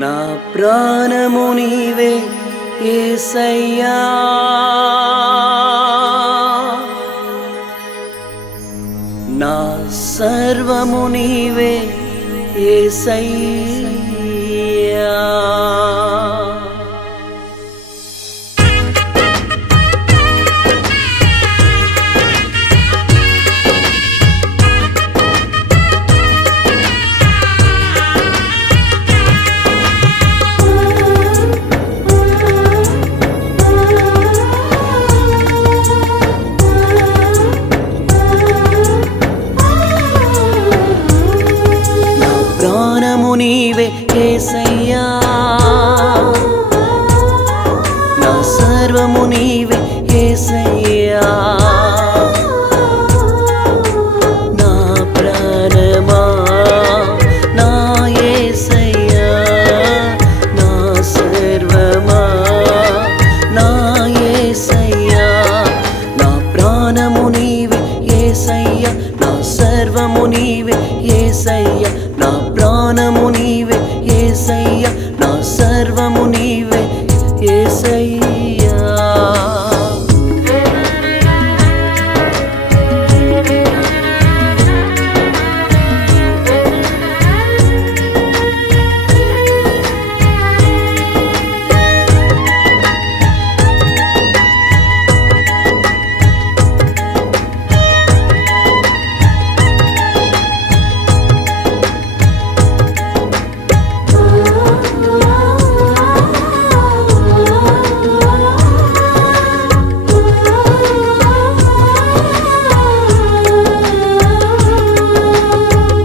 నా ప్రాణము నీవే యేసయ్యా, నా సర్వము నీవే యేసయ్యా. ప్రాణము నీవే యేసయ్యా, నా సర్వము నీవే యేసయ్యా. నా ప్రాణమా నా యేసయ్యా, నా సర్వమా నా యేసయ్యా. నా ప్రాణము నీవే యేసయ్యా, నా సర్వము నీవే యేసయ్యా. నా ప్రాణము నీవే యేసయ్యా, నా సర్వము నీవే యేసయ్యా.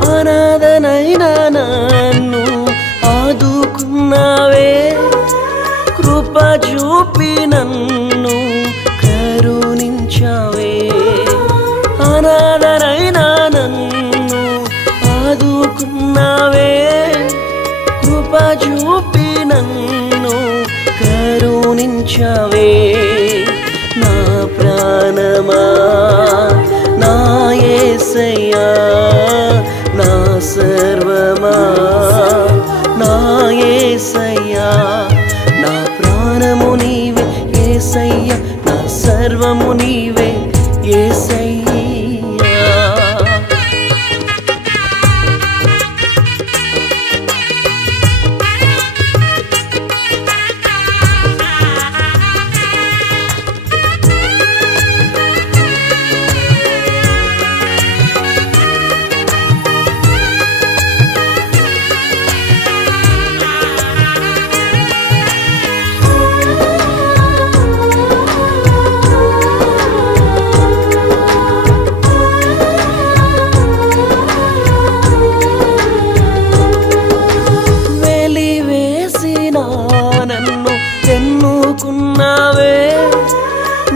అనాథనైనా నన్ను ఆదుకున్నావే, కృప చూపి నన్ను కరుణించావే. అనాథనైనా నన్ను ఆదుకున్నావే, కృప చూపి నన్ను కరుణించావే. నా ప్రాణమా నా యేసయ్యా, నా సర్వమా నా యేసయ్యా. నా ప్రాణము నీవే యేసయ్యా, నా సర్వము నీవే యేసయ్యా. నన్ను ఎన్నుకున్నావే,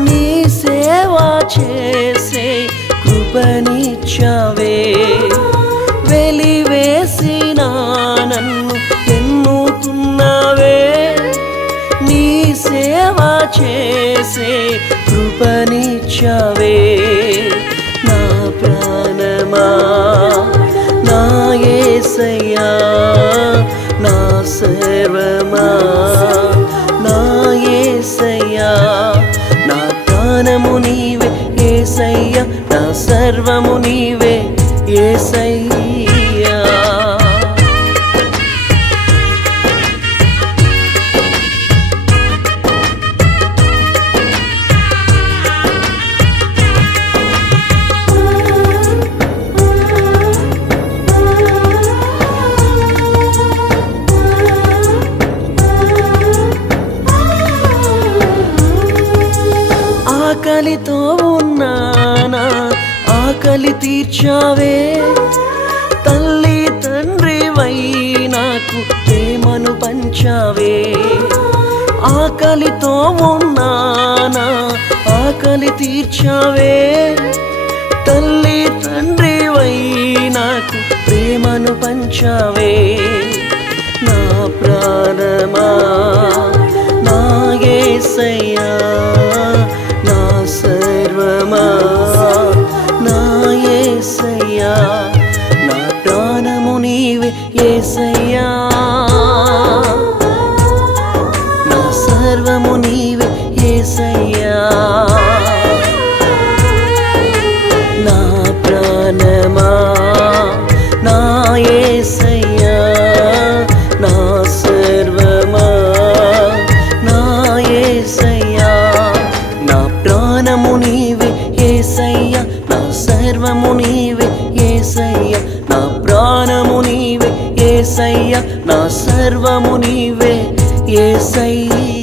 నీ సేవ చేసే కృపనిచ్చావే. వెలివేసిన నన్ను ఎన్నుకున్నావే, నీ సేవ చేసే కృపనిచ్చావే. నా ప్రాణమా నా యేసయ్యా, నా సర్వమా నా యేసయ్యా. నా ప్రాణము నీవే యేసయ్యా, నా సర్వము నీవే యేసయ్యా. ఆకలితో ఉన్నానా, ఆకలి తీర్చావే. తల్లి తండ్రివై నాకు ప్రేమను పంచావే. ఆకలితో ఉన్నానా, ఆకలి తీర్చావే. తల్లి తండ్రివై నాకు ప్రేమను పంచావే. నా ప్రాణమా నా యేసయ్యా, నా సర్వమా నా యేసయ్యా. నా ప్రాణము నీవే యేసయ్యా. యేసయ్యా నా ప్రాణమా నా యేసయ్యా నా సర్వమా నా యేసయ్యా నా ప్రాణము నీవే యేసయ్యా నా సర్వము నీవే యేసయ్యా నా ప్రాణము నీవే యేసయ్యా నా సర్వము నీవే యేసయ్యా